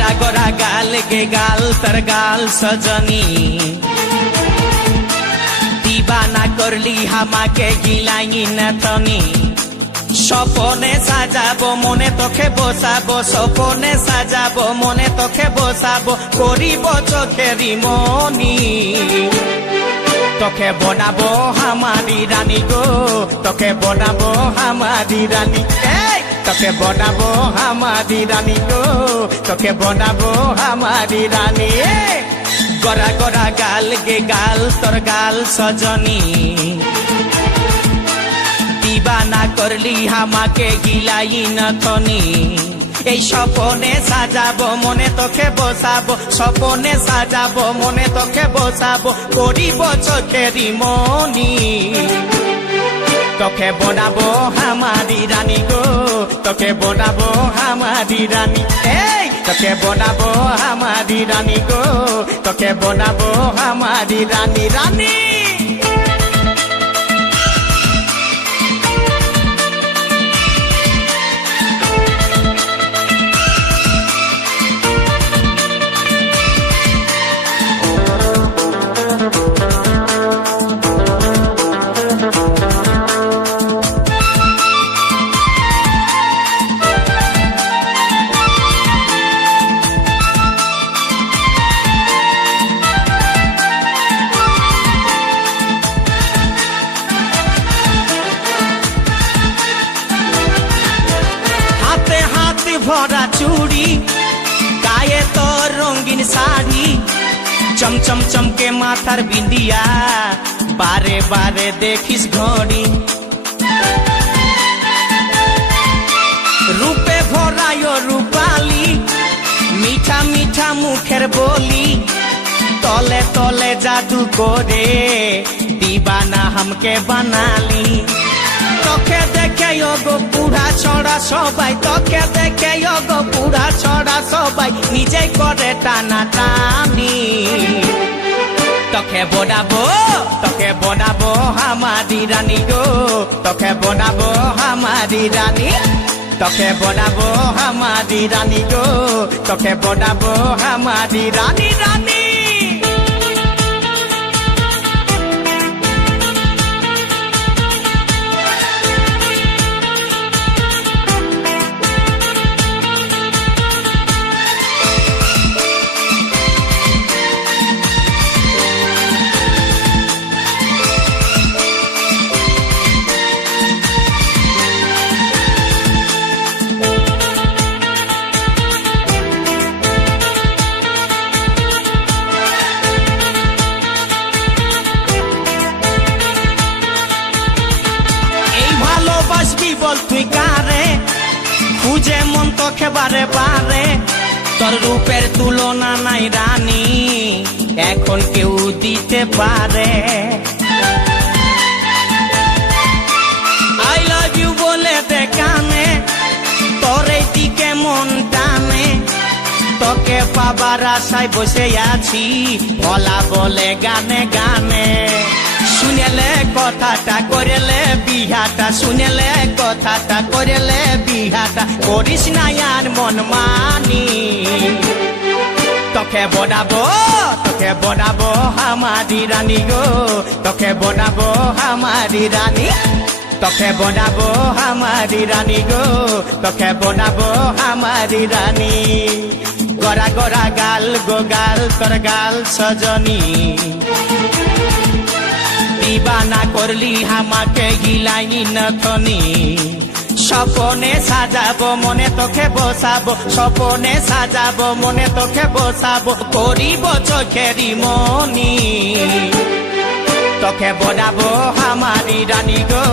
गोरा गोरा गाल गे गाल तर गाल सजनी दीवाना करली हामाके गिलाई न तनी স্বপনে সাজাবো মনে তোকে বসাবো স্বপনে সাজাবো মনে তোকে বসাবো করিব চোখেরি মনি তোকে বনাবো হামারি রানী গো তোকে বনাবো হামারি রানী তোকে বনাবো হামারি রানী গো তোকে বনাবো হামারি রানী গোরা গোরা গাল গে গাল তোর গাল সজনী दीवाना करली हामाके गिलाई न तनी এই স্বপনে সাজাবো মনে তোকে বসাবো স্বপনে সাজাবো মনে তোকে বসাবো করিব চোখেরি মনি তোকে বনাবো হামারি রানী গো তোকে বনাবো হামারি রানী তোকে বনাবো হামারি রানী গো তোকে বনাবো হামারি রানী রানী भरा चूड़ी गाये तो रंगीन साड़ी चमचम चमके माथार बिंदिया बारे बारे देखिस घड़ी रूपे भरायो रूपाली मीठा मीठा मुखेर बोली तले तले जादू करे दीवाना हमके बनाली তোকে দেখে গো পুরা ছড়া সবাই তোকে দেখে গো পুরা ছড়া সবাই নিজে করে টানা টানি তোকে বনাবো হামারি রানী গো তোকে বনাবো হামারি রানী তোকে বনাবো হামারি রানী গো তোকে বনাবো হামারি রানী রানী বল তুই কারে খুঁজে মন তোকে বারে বারে তোর রূপের তুলনা নাই রানী এখন কেউ দিতে পারে আই লাভ ইউ বলে দে কানে তোর এই দিকে মন টানে তোকে পাবার আশায় বসে আছি বলা বলে গানে গানে শুনেলে কথাটা করেলে বিহাটা শুনেলে কথাটা করেলে বিহাটা করিস না আর মন মানি তোকে বনাবো হামারি রানী গো তোকে বনাবো হামারি রানী তোকে বনাবো হামারি রানী গো তোকে বনাবো হামারি রানী গোরা গোরা গাল গো গাল তোর গাল সজনী दीवाना करली हामाके गिलाई न तनी স্বপনে সাজাবো মনে তোকে বসাবো স্বপনে সাজাবো মনে তোকে বসাবো করিব চোখেরি মনি তোকে বনাবো হামারি রানী গো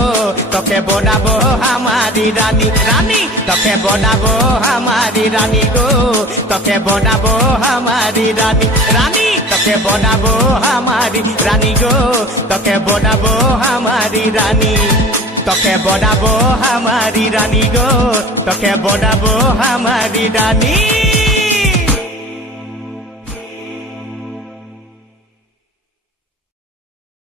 তোকে বনাবো হামারি রানী রানী তোকে বনাবো হামারি রানী গো তোকে বনাবো হামারি রানী রানী তোকে বনাবো হামারি রানী গো তোকে বনাবো হামারি রানী তোকে বনাবো হামারি রানী গো তোকে বনাবো হামারি রানী